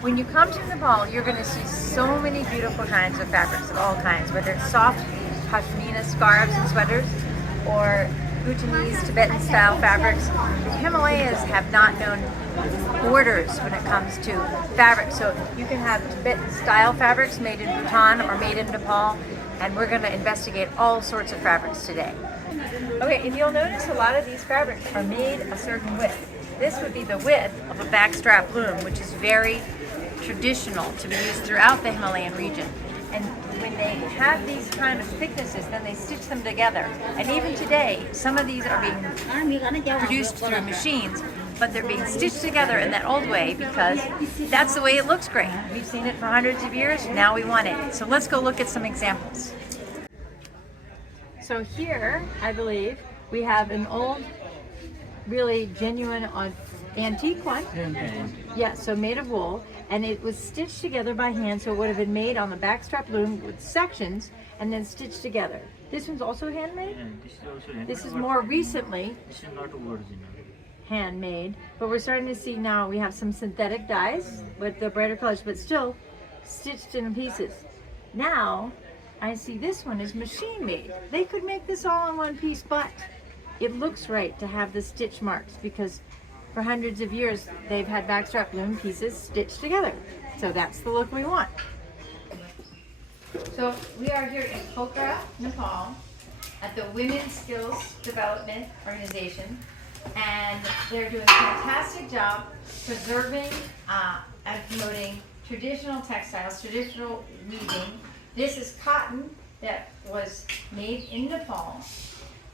When you come to Nepal, you're going to see so many beautiful kinds of fabrics of all kinds, whether it's soft pashmina scarves and sweaters or Bhutanese, Tibetan style fabrics. The Himalayas have not known borders when it comes to fabric. So you can have Tibetan style fabrics made in Bhutan or made in Nepal, and we're going to investigate all sorts of fabrics today. Okay, and you'll notice a lot of these fabrics are made a certain width. This would be the width of a backstrap loom, which is very traditional to be used throughout the Himalayan region. And when they have these kind of thicknesses, then they stitch them together. And even today, some of these are being produced through machines, but they're being stitched together in that old way because that's the way it looks great. We've seen it for hundreds of years, now we want it. So let's go look at some examples. So here, I believe, we have an old, really genuine, antique one. Yeah, so made of wool, and it was stitched together by hand, so it would have been made on the backstrap loom with sections and then stitched together. This one's also handmade? This is also handmade. This is more recently This is not original. handmade, but we're starting to see now we have some synthetic dyes with the brighter colors, but still stitched in pieces. Now, I see this one is machine made. They could make this all in one piece, but it looks right to have the stitch marks because for hundreds of years they've had backstrap loom pieces stitched together. So that's the look we want. So we are here in Pokhara, Nepal at the Women's Skills Development Organization, and they're doing a fantastic job preserving and promoting traditional textiles, traditional weaving. This is cotton that was made in Nepal,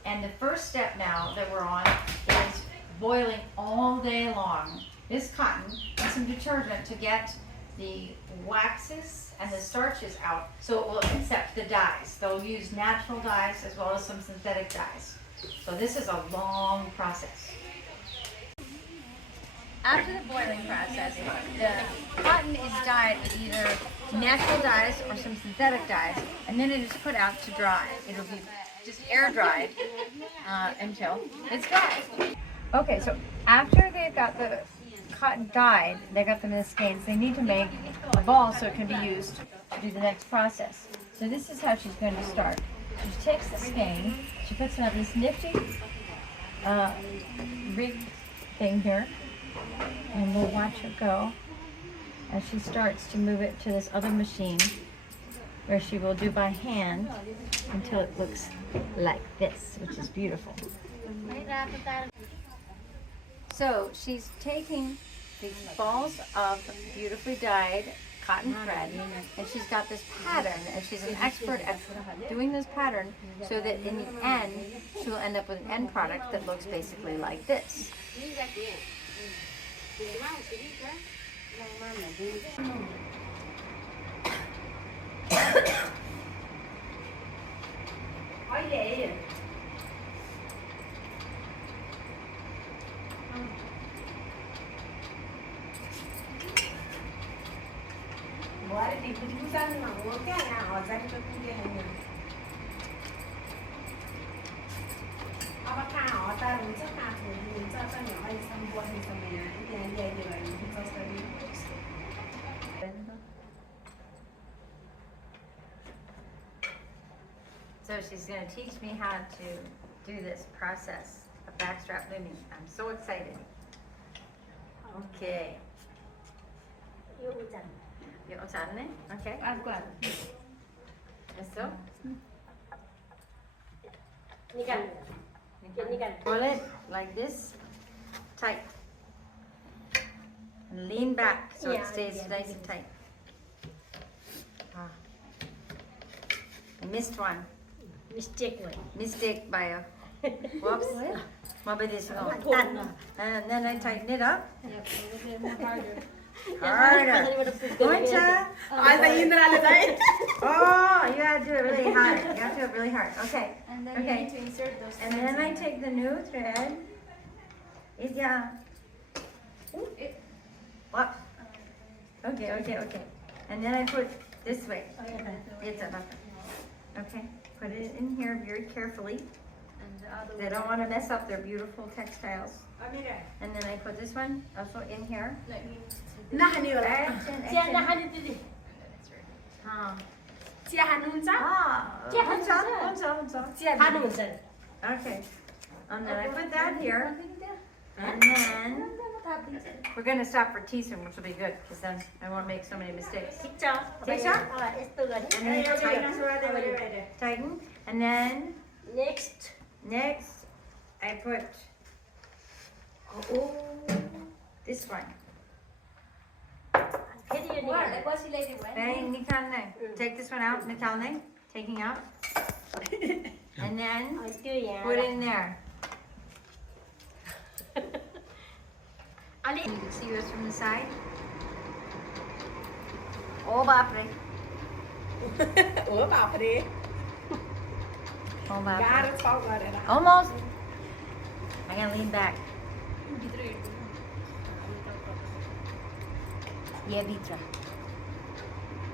and the first step now that we're on is boiling all day long this cotton and some detergent to get the waxes and the starches out so it will accept the dyes. They'll use natural dyes as well as some synthetic dyes. So this is a long process. After the boiling process, the cotton is dyed with either natural dyes or some synthetic dyes, and then it is put out to dry. It'll be just air dried until it's dry. Okay, so after they've got the cotton dyed, they got them in the skeins, they need to make a ball so it can be used to do the next process. So this is how she's going to start. She takes the skein, she puts it on this nifty rig thing here, and we'll watch her go as she starts to move it to this other machine where she will do by hand until it looks like this, which is beautiful. So she's taking these balls of beautifully dyed cotton thread, and she's got this pattern, and she's an expert at doing this pattern so that in the end she will end up with an end product that looks basically like this. So she's going to teach me how to do this process of backstrap looming. I'm so excited. Okay. Okay. I've got it. So. Pull it like this, tight, and lean back so it stays nice and tight. I missed one. Mistake by a whoops. And then I tighten it up. Harder. Concha. Oh, you gotta do it really hard. You have to do it really hard. Okay. And then you need to insert those. And then I take the new thread. What? Okay. And then I put this way. Okay. Put it in here very carefully. They don't want to mess up their beautiful textiles. And then I put this one also in here. Okay. And then I put that here. And then we're going to stop for tea soon, which will be good because then I won't make so many mistakes. And then tighten. And then next I put this one. Take this one out, nikalne, taking out. And then put in there. You can see yours from the side. Oh, bapre. Oh, bapre. Almost. I gotta lean back. Yeah, Vitra.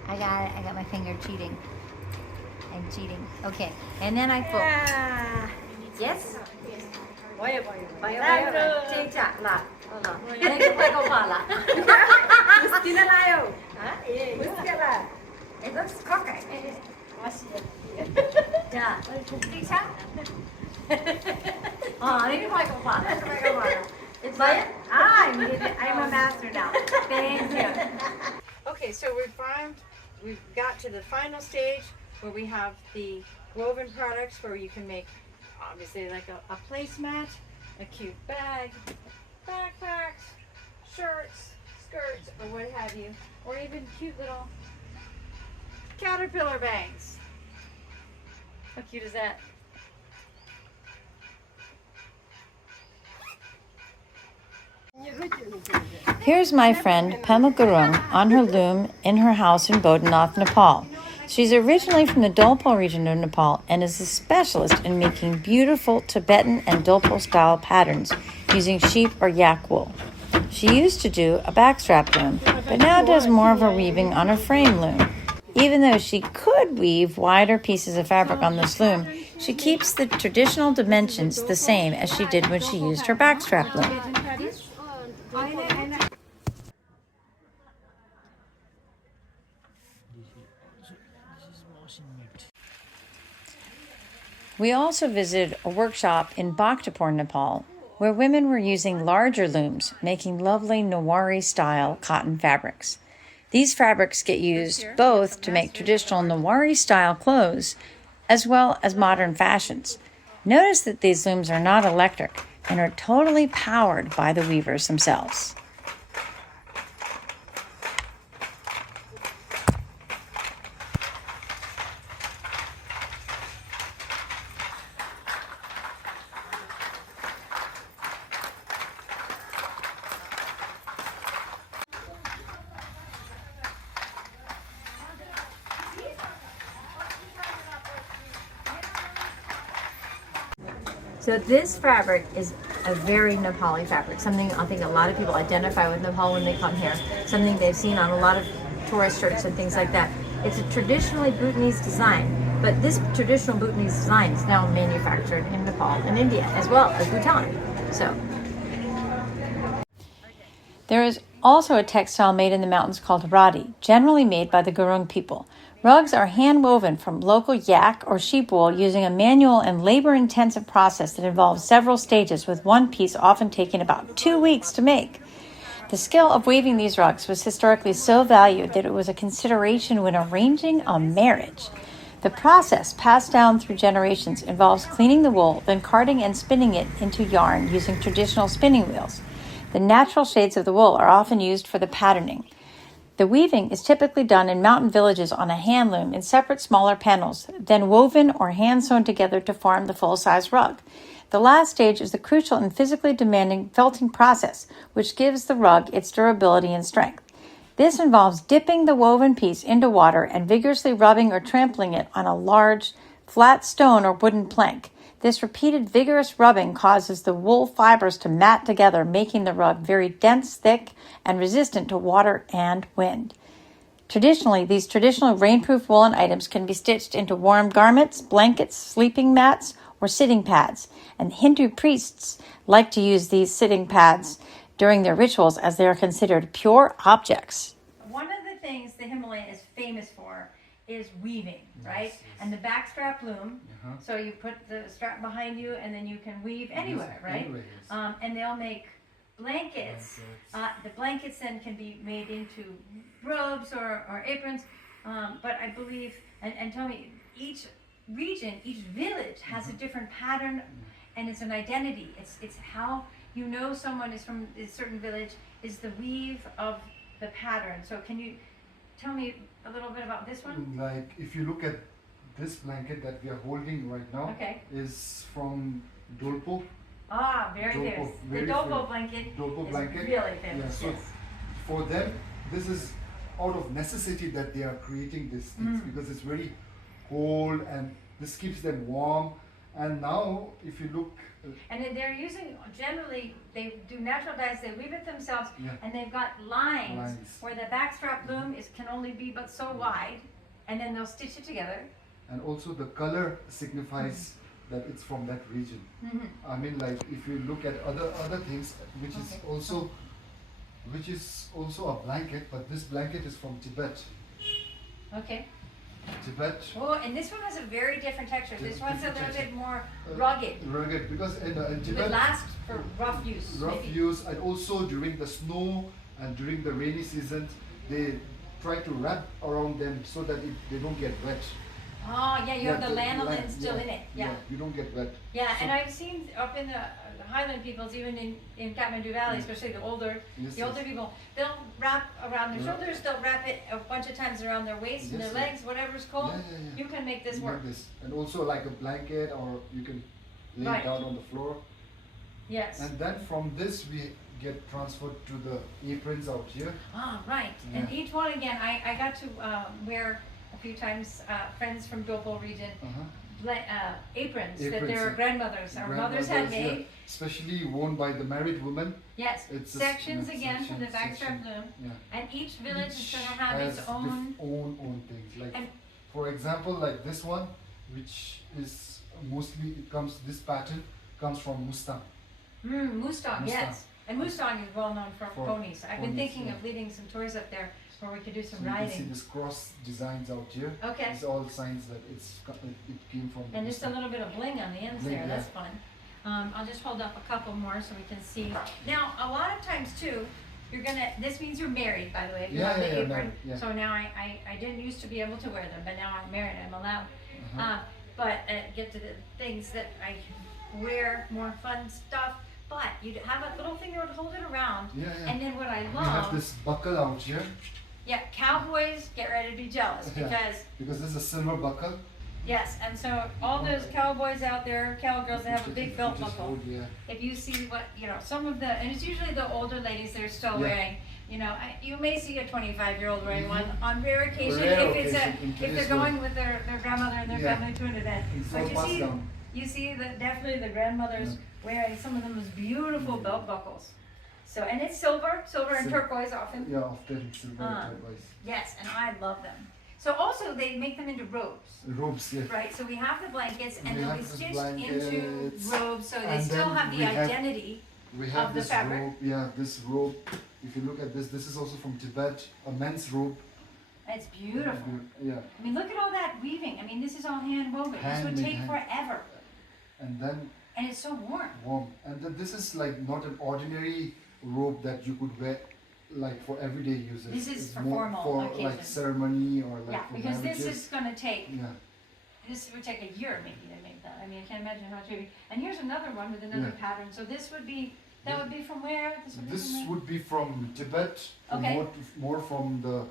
I got it. I got my finger cheating. I'm cheating. Okay. And then I put. Yes? It looks cocky. I'm a master now. Thank you. Okay, so we've got to the final stage where we have the woven products where you can make obviously like a placemat, a cute bag, backpacks, shirts, skirts, or what have you, or even cute little caterpillar bags. How cute is that? Here's my friend Pema Gurung on her loom in her house in Bodhanath, Nepal. She's originally from the Dolpo region of Nepal and is a specialist in making beautiful Tibetan and Dolpo style patterns using sheep or yak wool. She used to do a backstrap loom, but now does more of a weaving on a frame loom. Even though she could weave wider pieces of fabric on this loom, she keeps the traditional dimensions the same as she did when she used her backstrap loom. We also visited a workshop in Bhaktapur, Nepal, where women were using larger looms, making lovely Nawari-style cotton fabrics. These fabrics get used both to make traditional Nawari-style clothes as well as modern fashions. Notice that these looms are not electric and are totally powered by the weavers themselves. So this fabric is a very Nepali fabric, something I think a lot of people identify with Nepal when they come here, something they've seen on a lot of tourist shirts and things like that. It's a traditionally Bhutanese design, but this traditional Bhutanese design is now manufactured in Nepal and India as well as Bhutan. So there is also a textile made in the mountains called radi, generally made by the Gurung people. Rugs are hand-woven from local yak or sheep wool using a manual and labor-intensive process that involves several stages, with one piece often taking about 2 weeks to make. The skill of weaving these rugs was historically so valued that it was a consideration when arranging a marriage. The process, passed down through generations, involves cleaning the wool, then carding and spinning it into yarn using traditional spinning wheels. The natural shades of the wool are often used for the patterning. The weaving is typically done in mountain villages on a hand loom in separate smaller panels, then woven or hand sewn together to form the full-size rug. The last stage is the crucial and physically demanding felting process, which gives the rug its durability and strength. This involves dipping the woven piece into water and vigorously rubbing or trampling it on a large, flat stone or wooden plank. This repeated vigorous rubbing causes the wool fibers to mat together, making the rug very dense, thick, and resistant to water and wind. Traditionally, these traditional rainproof woolen items can be stitched into warm garments, blankets, sleeping mats, or sitting pads. And Hindu priests like to use these sitting pads during their rituals as they are considered pure objects. One of the things the Himalayan is famous for is weaving, right? Yes. And the backstrap loom. So you put the strap behind you and then you can weave anywhere, right? Anywhere, yes. And they'll make blankets. The blankets then can be made into robes or aprons. But I believe, and tell me, each region, each village has a different pattern and it's an identity. It's how you know someone is from a certain village is the weave of the pattern. So can you tell me a little bit about this one? Like if you look at this blanket that we are holding right now, Okay. is from Dolpo. Ah, very Dolpo, famous. The very Dolpo famous. blanket Dolpo is blanket. really famous. Yeah, so Yes. for them, this is out of necessity that they are creating these things because it's very cold and this keeps them warm. And now, if you look, And then they're using, generally, they do natural dyes, they weave it themselves, Yeah. and they've got lines Lines. where the backstrap loom can only be but so wide, and then they'll stitch it together. and also the color signifies that it's from that region. I mean, like if you look at other things, which is also a blanket, but this blanket is from Tibet. Okay. Tibet. Oh, and this one has a very different texture. This one's a little Different bit more rugged. Rugged, because in It would Tibet, last for rough use. rough maybe. use, and also during the snow and during the rainy season, they try to wrap around them so that they don't get wet. Oh, yeah, you have the lanolin land- still in it. Yeah. you don't get wet. Yeah, and So- I've seen up in the Highland peoples, even in Kathmandu Valley, especially the older Yes, people, they'll wrap around their Yeah. shoulders, they'll wrap it a bunch of times around their waist and Yes, their yes. legs, whatever's cold. Yeah, yeah. You can make this You work. make this. And also like a blanket, or you can lay Right. it down on the floor. Yes. And then from this we get transferred to the aprons out here. Ah, right. And Yeah. each one again, I got to wear a few times. Friends from Dolpo region aprons that Aprons, their yeah. grandmothers or mothers had Grandmothers, made. yeah, especially worn by the married women. Yes. It's a Sections yeah, again from the section- backstrap loom, Yeah. and each village is Each going to have its has own. own things. Like And- for example, like this one, which is mostly this pattern comes from Mustang. Mustang, Mustang. yes. And Mustang is well known for For ponies. I've been ponies, thinking yeah. of leading some tours up there where we could do So some you can see riding. this cross designs out here. Okay. It's all signs that it came from. And just a Mustang. little bit of bling on the ends Bling, there. yeah. That's fun. I'll just hold up a couple more so we can see. Now, a lot of times too, this means you're married, by the way, if you Yeah, have the yeah, yeah, apron. married, yeah. So now I didn't used to be able to wear them, but now I'm married, I'm allowed. Uh-huh. But get to the things that I wear, more fun stuff. But you have a little thing that would hold it around. Yeah, yeah. And then what I We have love, this buckle out here. yeah, cowboys, get ready to be jealous Yeah. because This is a silver buckle. yes, and so all those cowboys out there, cowgirls that have a big belt Just buckle. hold, yeah. If you see what, some of the, and it's usually the older ladies they're still Yeah. wearing, you may see a 25-year-old wearing one on rare occasion Rare if it's occasion, in if they're today's going world. with their grandmother and their Yeah. family to an event. It's But all passed down. you see definitely the grandmothers wearing some of the most beautiful belt buckles. So, and it's silver and Sil- turquoise often. Yeah, often silver Uh. turquoise. Yes, and I love them. So also they make them into robes. Robes, yeah. Right, so we have the blankets and We they'll have be the stitched into blankets, robes so they and still then have the we have- identity. We have Of the this fabric. robe, yeah, this robe. If you look at this is also from Tibet, a men's robe. It's beautiful. Yeah, I mean, look at all that weaving. I mean, this is all hand woven. This would Handmade, take forever. and then And it's so warm. warm. And then this is like not an ordinary robe that you could wear like for everyday uses. This is It's for more formal for like occasions. ceremony or like Yeah, for because this marriages. is going to take, Yeah, this would take a year maybe to make that. I mean, I can't imagine how it's weaving. And here's another one with another Yeah. pattern. So this would be, that would be from where? This would be this from where? would be from Tibet, Okay. more from the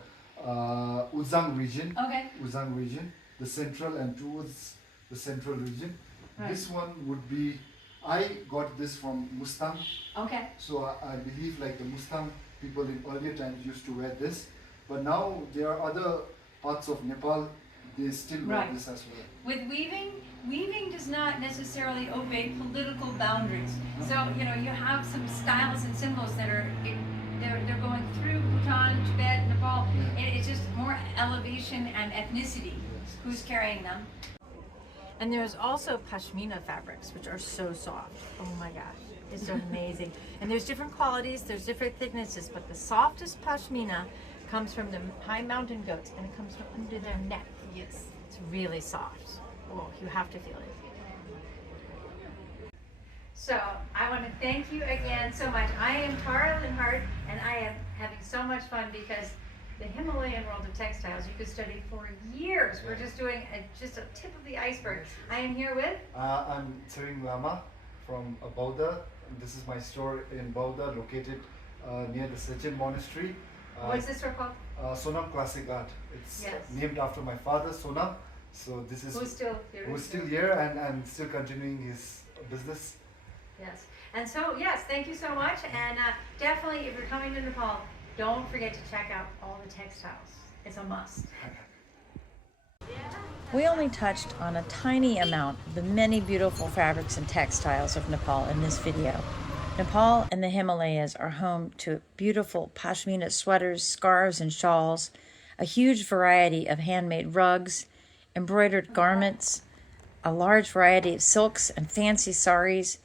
Uzang region. Okay, Uzang region, the central and towards the central region. Right. This one would be, I got this from Mustang, okay. so I believe like the Mustang people in earlier times used to wear this, but now there are other parts of Nepal, they still wear Right. this as well. With weaving does not necessarily obey political boundaries. So, you have some styles and symbols that are, they're going through Bhutan, Tibet, Nepal, Yeah. and it's just more elevation and ethnicity Yes. who's carrying them. And there's also pashmina fabrics, which are so soft. Oh my gosh, it's amazing. And there's different qualities, there's different thicknesses, but the softest pashmina comes from the high mountain goats, and it comes from under their neck. Yes. It's really soft. Oh, you have to feel it. So I want to thank you again so much. I am Tara Linhardt, and I am having so much fun because the Himalayan world of textiles you could study for years. We're just doing just a tip of the iceberg. I am here with I'm Tsering Lama from Bauda. This is my store in Bauda, located near the Sechin Monastery. what's this store called? Sonam Classic Art. It's Yes. named after my father, Sonam. So this is Who's still here? who's still here and still continuing his business. Yes. And so, yes, thank you so much. And definitely, if you're coming to Nepal, don't forget to check out all the textiles. It's a must. We only touched on a tiny amount of the many beautiful fabrics and textiles of Nepal in this video. Nepal and the Himalayas are home to beautiful pashmina sweaters, scarves, and shawls, a huge variety of handmade rugs, embroidered garments, a large variety of silks and fancy saris.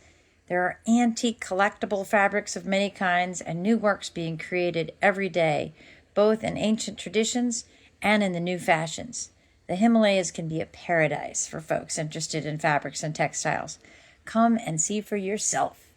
There are antique collectible fabrics of many kinds and new works being created every day, both in ancient traditions and in the new fashions. The Himalayas can be a paradise for folks interested in fabrics and textiles. Come and see for yourself.